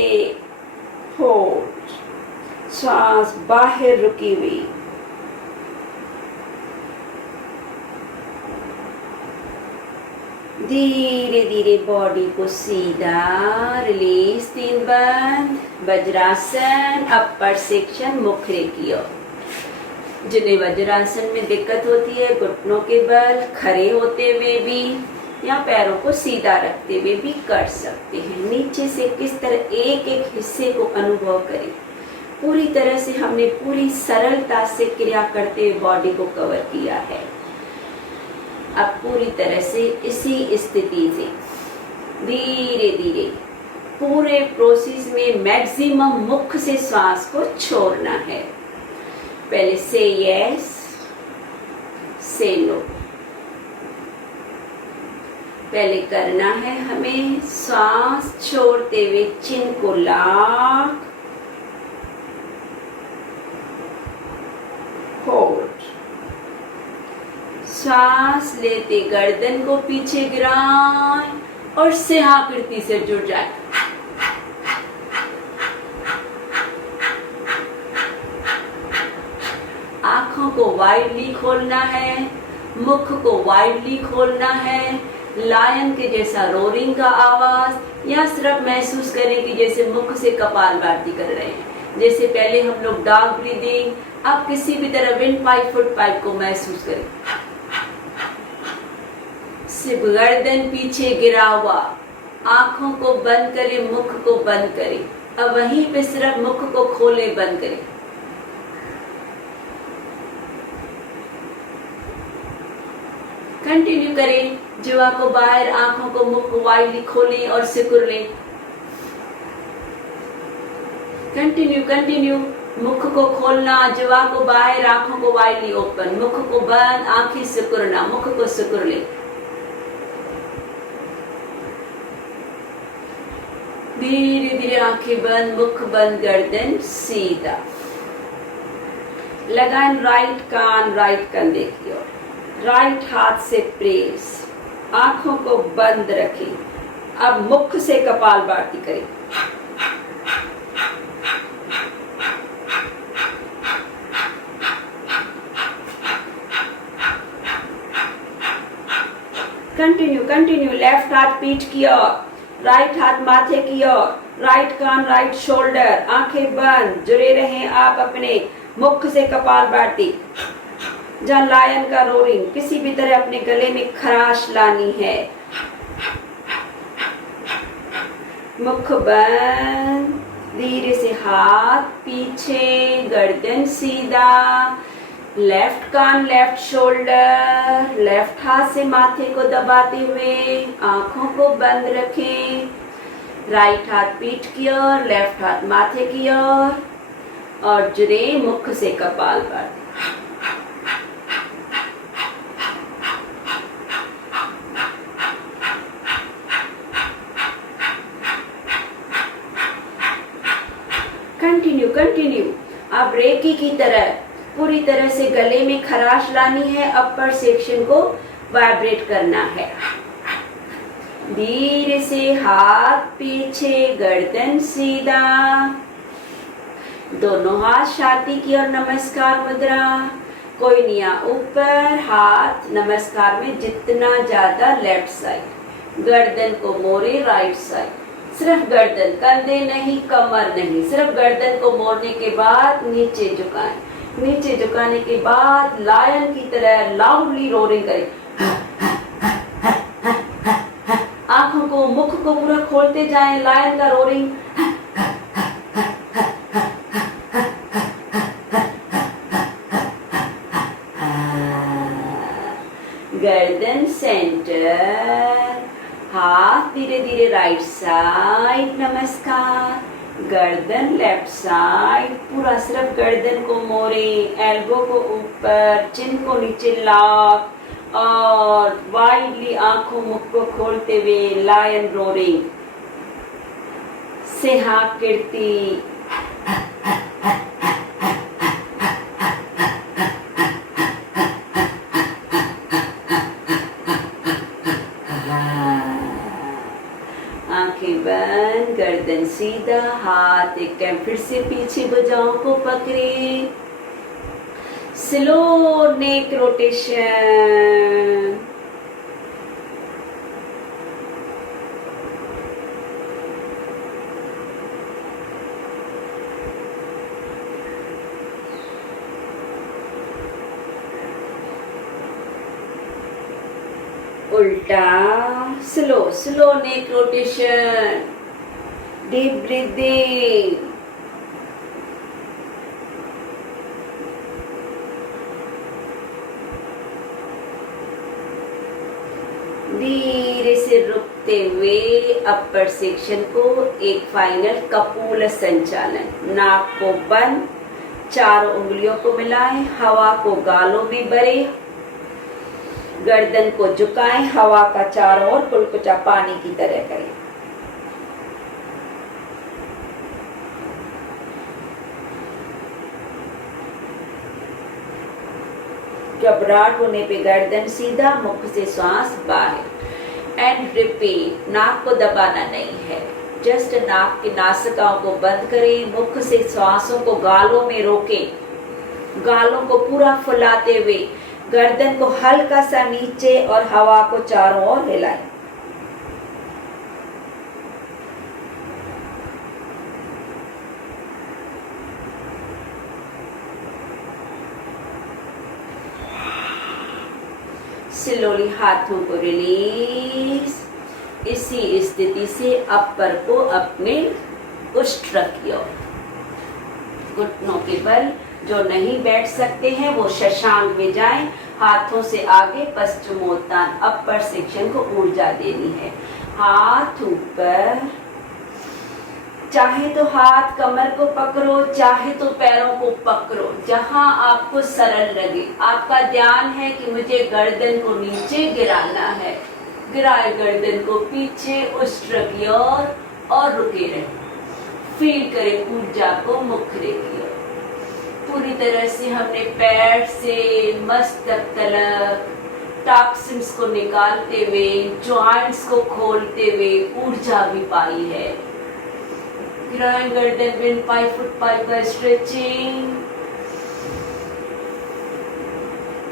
होल्ड, श्वास बाहर रुकी हुई, धीरे धीरे बॉडी को सीधा, रिलीज, 3 बंद, वज्रासन, अपर सेक्शन मुखरे की ओर, जिन्हें वज्रासन में दिक्कत होती है घुटनों के बल खड़े होते हुए भी या पैरों को सीधा रखते हुए भी कर सकते हैं, नीचे से किस तरह एक एक हिस्से को अनुभव करें, पूरी तरह से हमने पूरी सरलता से क्रिया करते हुए बॉडी को कवर किया है, अब पूरी तरह से इसी स्थिति से धीरे धीरे पूरे प्रोसेस में मैक्सिमम मुख से श्वास को छोड़ना है, पहले से यस, से नो, पहले करना है हमें श्वास छोड़ते हुए चिन को लॉक, होल्ड, श्वास लेते गर्दन को पीछे गिराएं और सिंहाकृति से जुड़ जाए, आंखों को वाइडली खोलना है, मुख को वाइडली खोलना है, लायन के जैसा रोरिंग का आवाज, या सिर्फ महसूस करें कि जैसे मुख से कपालभाति कर रहे हैं, जैसे पहले हम लोग डार्क ब्रीदिंग, अब किसी भी तरह विंड पाइप, फुट पाइप को महसूस करें, सिर्फ गर्दन पीछे गिरा हुआ, आंखों को बंद करें, मुख को बंद करें, अब वहीं पे सिर्फ मुख को खोले, बंद करें, कंटिन्यू करें, जीवा को बाहर, आंखों को, मुख को वाइडली खोलें और सिकुड़ लें, कंटिन्यू कंटिन्यू, मुख को खोलना, जीवा को बाहर, आंखों को वाइडली ओपन, मुख को बंद, आंखें सिकुड़ना, मुख को सिकुड़ लें, धीरे धीरे आंखें बंद, मुख बंद, गर्दन सीधा, लगाएं राइट कान राइट कंधे की ओर, राइट हाथ से प्रेस, आंखों को बंद रखें। अब मुख से कपालभाति करें। कंटिन्यू। लेफ्ट हाथ पीठ की ओर, राइट हाथ माथे की ओर, राइट कान राइट शोल्डर, आंखें बंद, जुड़े रहें आप अपने मुख से कपालभाति। जहाँ लायन का रोरिंग, किसी भी तरह अपने गले में खराश लानी है। मुख बंद, धीरे से हाथ पीछे, गर्दन सीधा, लेफ्ट कान लेफ्ट शोल्डर, लेफ्ट हाथ से माथे को दबाते हुए आंखों को बंद रखें। राइट हाथ पीठ की ओर, लेफ्ट हाथ माथे की ओर और जुड़े मुख से कपालभाति। कंटिन्यू। अब रेकी की तरह पूरी तरह से गले में खराश लानी है, अपर सेक्शन को वाइब्रेट करना है। धीरे से हाथ पीछे, गर्दन सीधा, दोनों हाथ छाती की ओर नमस्कार मुद्रा, कोहनियां ऊपर, हाथ नमस्कार में जितना ज्यादा लेफ्ट साइड, गर्दन को मोड़े राइट साइड, सिर्फ गर्दन, कंधे नहीं, कमर नहीं, सिर्फ गर्दन को मोड़ने के बाद नीचे झुकाएं। नीचे झुकाने के बाद लायन की तरह लाउडली रोरिंग करें। आंखों को, मुख को पूरा खोलते जाएं, लायन का रोरिंग। गर्दन सेंटर, हाथ धीरे धीरे राइट साइड नमस्कार, गर्दन लेफ्ट साइड, पूरा सिर्फ गर्दन को मोड़े, एल्बो को ऊपर, चिन को नीचे लॉक और वाइडली आंखों मुख को खोलते हुए लायन रोरिंग। सिंहा कीर्ति, आंखें बंद, गर्दन सीधा, हाथ एक टाइम फिर से पीछे भुजाओं को पकड़े। Slow neck rotation. उल्टा, slow neck rotation, deep breathing. धीरे से रुकते हुए अपर सेक्शन को एक फाइनल कपूल संचालन। नाक को बंद, चारों उंगलियों को मिलाएं, हवा को गालों में भरे, गर्दन को झुकाएं, हवा का चारों ओर कुलकुचा पानी की तरह करें। घबराहट होने पे गर्दन सीधा, मुख से श्वास बाहर एंड रिपीट। नाक को दबाना नहीं है, जस्ट नाक की नासिकाओं को बंद करें, मुख से श्वासों को गालों में रोकें, गालों को पूरा फुलाते हुए गर्दन को हल्का सा नीचे और हवा को चारों ओर हिलाएं। स्लोली हाथों को रिलीज। इसी स्थिति से अपर को अपने उष्ट रखिए। घुटनों के बल जो नहीं बैठ सकते हैं वो शशांक में जाएं। हाथों से आगे पश्चिमोत्तान, अपर सेक्शन को ऊर्जा देनी है। हाथ ऊपर, चाहे तो हाथ कमर को पकड़ो, चाहे तो पैरों को पकड़ो, जहां आपको सरल लगे। आपका ध्यान है कि मुझे गर्दन को नीचे गिराना है। गिराए गर्दन को पीछे, उष्ट रखिए और रुके रहे। फील करें ऊर्जा को मुखरे की ओर। पूरी तरह से हमने पैर से मस्तक तलक, टॉक्सिन्स को निकालते हुए, जॉइंट्स को खोलते हुए ऊर्जा भी पाई है। ग्राइंड गर्दन विंड पाई फुट पाई का स्ट्रेचिंग।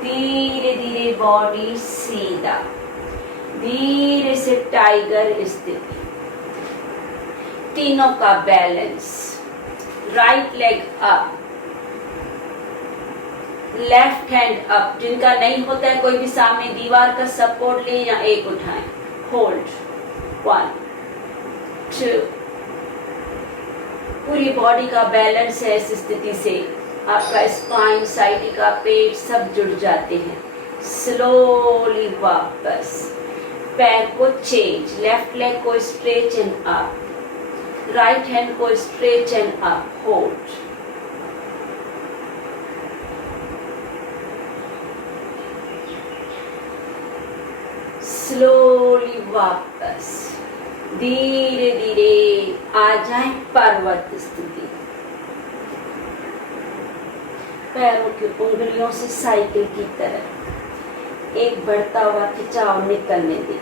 धीरे धीरे बॉडी सीधा, धीरे से टाइगर स्थिति, तीनों का balance. Right leg up, left hand up. जिनका नहीं होता है कोई भी सामने दीवार का सपोर्ट ले या एक उठाएं। होल्ड 1 2। पूरी बॉडी का बैलेंस है इस स्थिति से। आपका स्पाइन, साइटिका, पेट सब जुड़ जाते हैं। स्लोली वापस पैर को चेंज, लेफ्ट लेग को stretch and up, right hand को stretch and up. Hold. Slowly वापस धीरे धीरे आ जाए पर्वत स्थिति। पैरों की उंगलियों से साइकिल की तरह एक बढ़ता हुआ खिंचाव निकलने दे।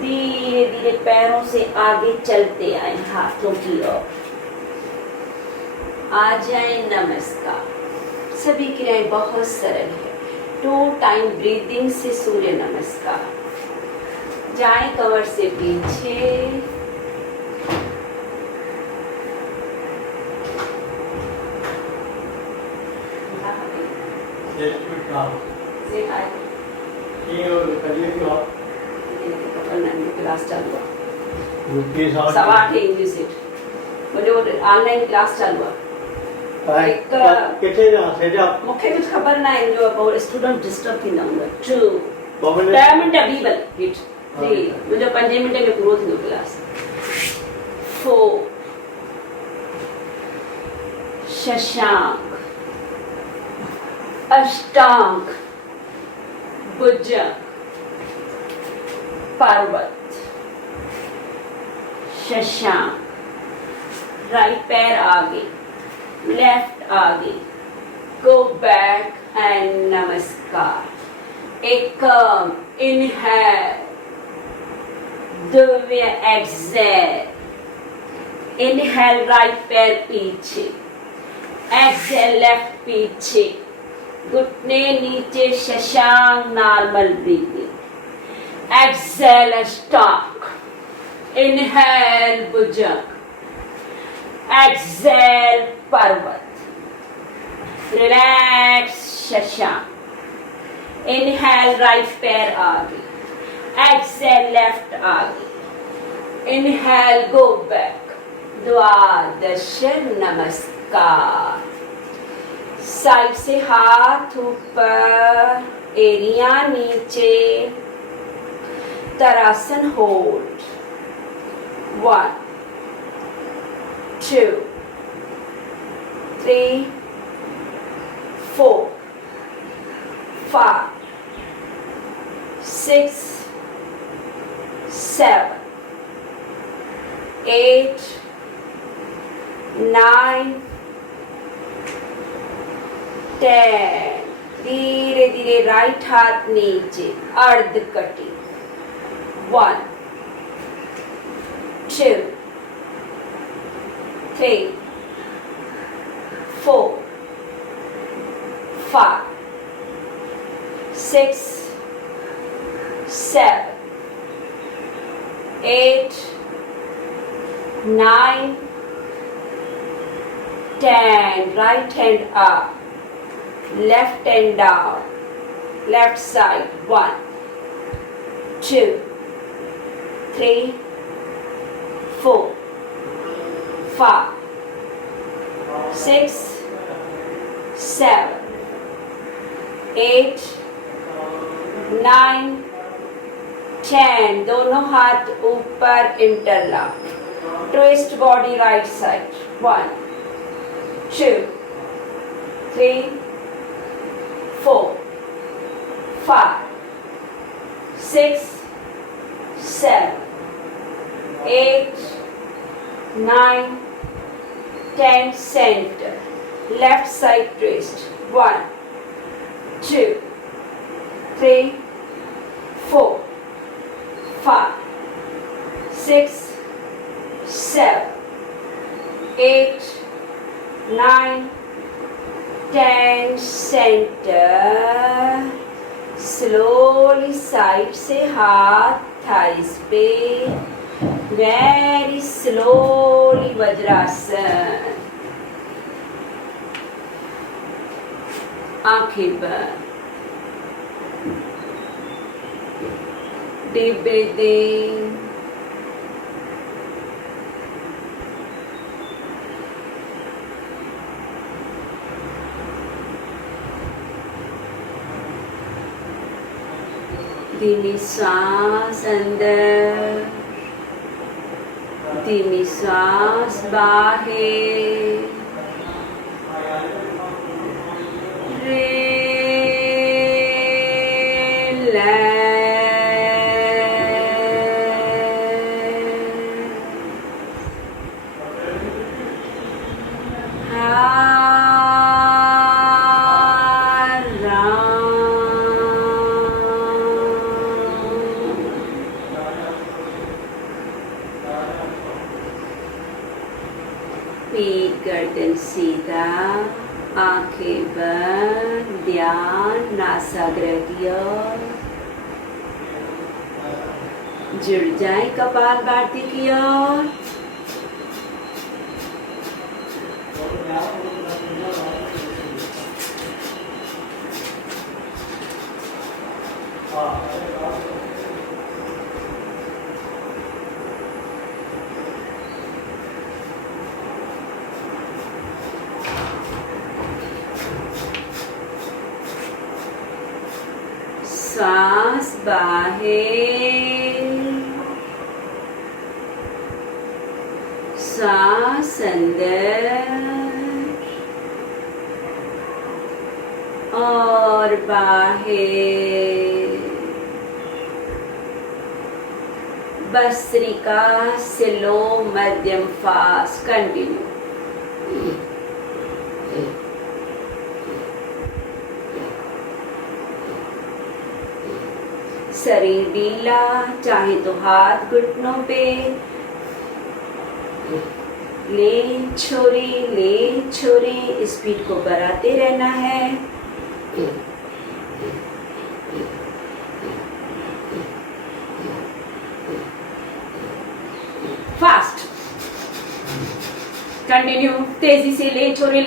धीरे धीरे पैरों से आगे चलते आए, हाथों की ओर आ जाए। नमस्कार। सभी क्रियाएं बहुत सरल है। 2 टाइम ब्रीदिंग से सूर्य नमस्कार। जाए कमर से पीछे, क्लास चालू हुआ 8:15 इंग्लिश सीट मुझे ऑनलाइन क्लास चालू हुआ। मूंखे कुछ ख़बर न आहे जो स्टूडेंट डिस्टर्ब थींदा हूंदा। 2 मिंट बी बल हिट 3 मुंहिंजो 5 मिंट में पूरो थींदो क्लास। 4 शशांक, अष्टांग, भुजंग, पर्वत, शशांक। राइट पैर आगे, लेफ्ट आगे, गो बैक एंड नमस्कार। एक inhale, Divya Excel. Inhale right पैर पीछे, एक्सेल लेफ्ट पीछे, घुटने नीचे, शशांक नॉर्मल ब्रीथिंग। एक्सेल अष्टांग, इनहेल भुजंग, एक्सेल पर्वत, रिलैक्स शशांक। इनहेल राइट पैर आगे, एक्सेल लेफ्ट आगे, इनहेल गो बैक। द्वादश नमस्कार। साइड से हाथ ऊपर, एरिया नीचे, तरासन होल्ड। 1 2 3 4 5 6 7 8 9 10। धीरे धीरे राइट हाथ नीचे, अर्ध कटी। 1 2 3 4 5 6 7 8 9 10। Right hand up, left hand down, left side. 1 2 3 4 5 6 7 8 9 10। दोनों हाथ ऊपर, interlock. Twist body right side. 1 2 3 4 5 6 7 8 9 10। Center, left side twist. 1 2, 3, 4, 5, 6, 7, 8, 9, 10. Center. Slowly side से हाथ thighs पे. Very slowly vajrasana. आंखें बंद. Deep breathing. धीमी सांस अंदर, धीमी सांस बाहर. पीठ गर्दन सीधा, आंखें बंद. ध्यान नासाग्र की ओर. जुड़ जाए कपाल भाती की ओर. सांस बाहर, सांस अंदर और बाहर. भस्त्रिका स्लो मध्यम फास्ट. कंटिन्यू. शरीर ढीला, चाहे तो हाथ घुटनों पे. ले छोरे स्पीड को बढ़ाते रहना है. फास्ट. कंटिन्यू. तेजी से ले छोरे.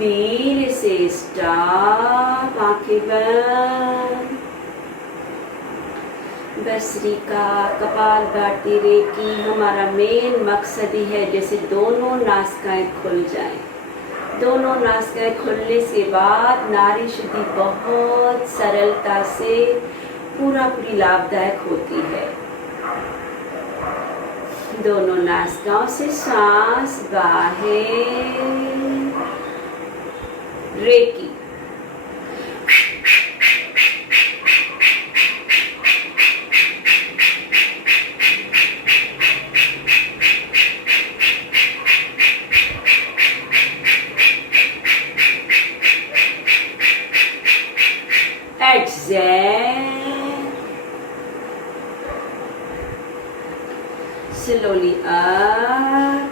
धीरे से स्टॉप. आंखें बंद. भस्त्रिका कपाल भाती रेकी हमारा मेन मकसद ही है. जैसे दोनों नासिकाएं खुल जाएं. दोनों नासिकाएं खुलने से बाद नाड़ी शुद्धि बहुत सरलता से पूरी लाभदायक होती है. दोनों नासिकाओं से सांस बाहर. रेकी. Exhale. Slowly up.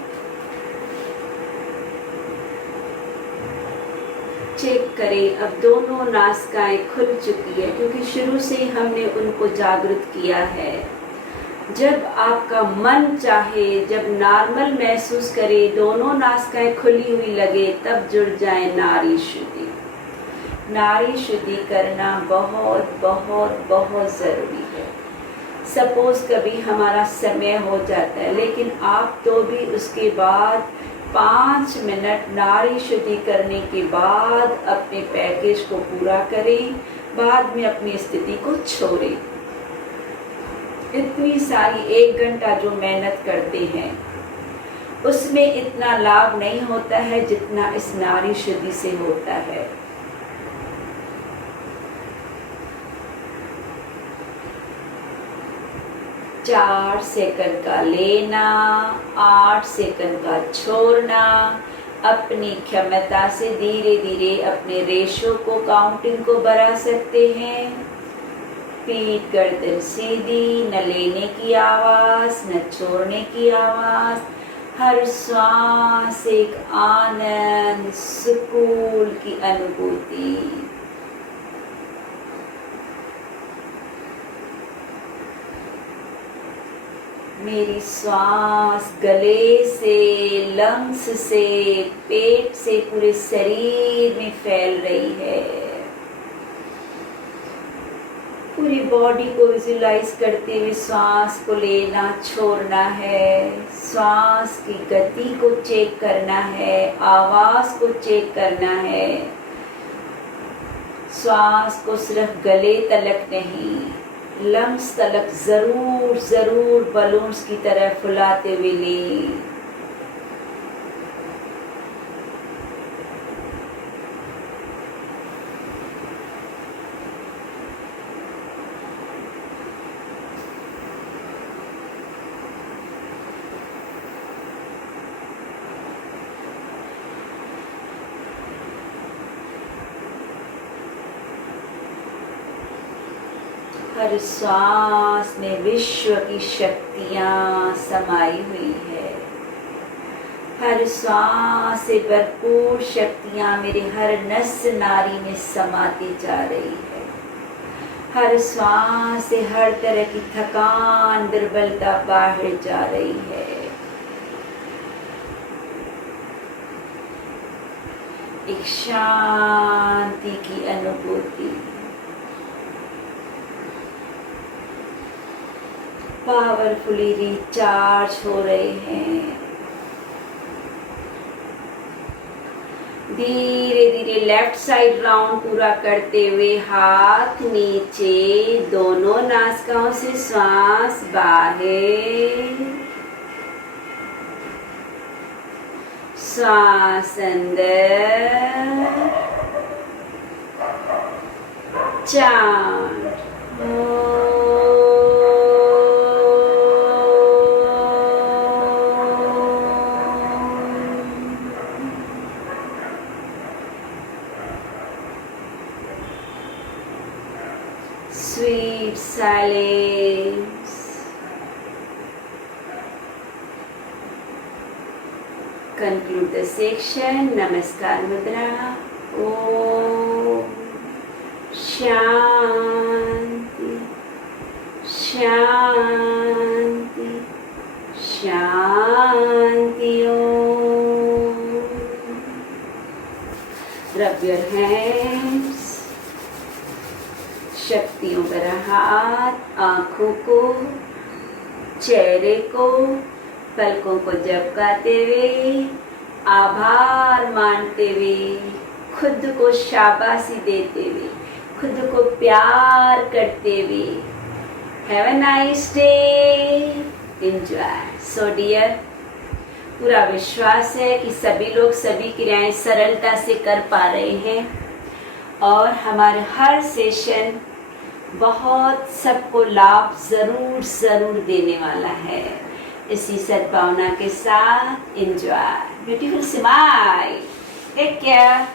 चेक करें. अब दोनों नासिकाएं खुल चुकी है क्योंकि शुरू से हमने उनको जागृत किया है. जब आपका मन चाहे, जब नॉर्मल महसूस करे, दोनों नासिकाएं खुली हुई लगे, तब जुड़ जाए नाड़ी शुद्धि. नाड़ी शुद्धि करना बहुत बहुत बहुत ज़रूरी है. सपोज कभी हमारा समय हो जाता है, लेकिन आप तो भी उसके बाद 5 मिनट नाड़ी शुद्धि करने के बाद अपने पैकेज को पूरा करें. बाद में अपनी स्थिति को छोड़ें. इतनी सारी 1 घंटा जो मेहनत करते हैं उसमें इतना लाभ नहीं होता है जितना इस नाड़ी शुद्धि से होता है. 4 सेकंड का लेना, 8 सेकंड का छोड़ना। अपनी क्षमता से धीरे धीरे अपने रेशो को, काउंटिंग को बढ़ा सकते हैं। पीठ गर्दन सीधी, न लेने की आवाज न छोड़ने की आवाज। हर श्वास एक आनंद, सुकून की अनुभूति। मेरी श्वास गले से, लंग्स से, पेट से पूरे शरीर में फैल रही है। पूरी बॉडी को विजुलाइज करते हुए श्वास को लेना, छोड़ना है। श्वास की गति को चेक करना है, आवाज को चेक करना है। श्वास को सिर्फ गले तलक नहीं, लंग्स तलक जरूर जरूर बलून्स की तरह फुलाते हुए लें। हर श्वास में विश्व की शक्तियां समाई हुई है। हर श्वास से भरपूर शक्तियां मेरे हर नस नारी में समाती जा रही है। हर श्वास से हर तरह की थकान, दुर्बलता बाहर जा रही है। एक शांति की अनुभूति, पावरफुली रिचार्ज हो रहे हैं। धीरे धीरे लेफ्ट साइड राउंड पूरा करते हुए हाथ नीचे, दोनों नासिकाओं से श्वास बाहर, श्वास अंदर, chant. Sweet silence. Conclude the section. Namaskar Mudra. Om Shanti Shanti Shanti Om. Rub your hands. शक्तियों भरा हाथ, आँखों को, चेहरे को, पलकों को झपकाते हुए, आभार मानते हुए, खुद को शाबाशी देते हुए, खुद को प्यार करते हुए। Have a nice day, enjoy. So dear, पूरा विश्वास है कि सभी लोग सभी क्रियाएं सरलता से कर पा रहे हैं और हमारे हर सेशन बहुत सबको लाभ जरूर जरूर देने वाला है। इसी सद्भावना के साथ enjoy. Beautiful smile. Take care.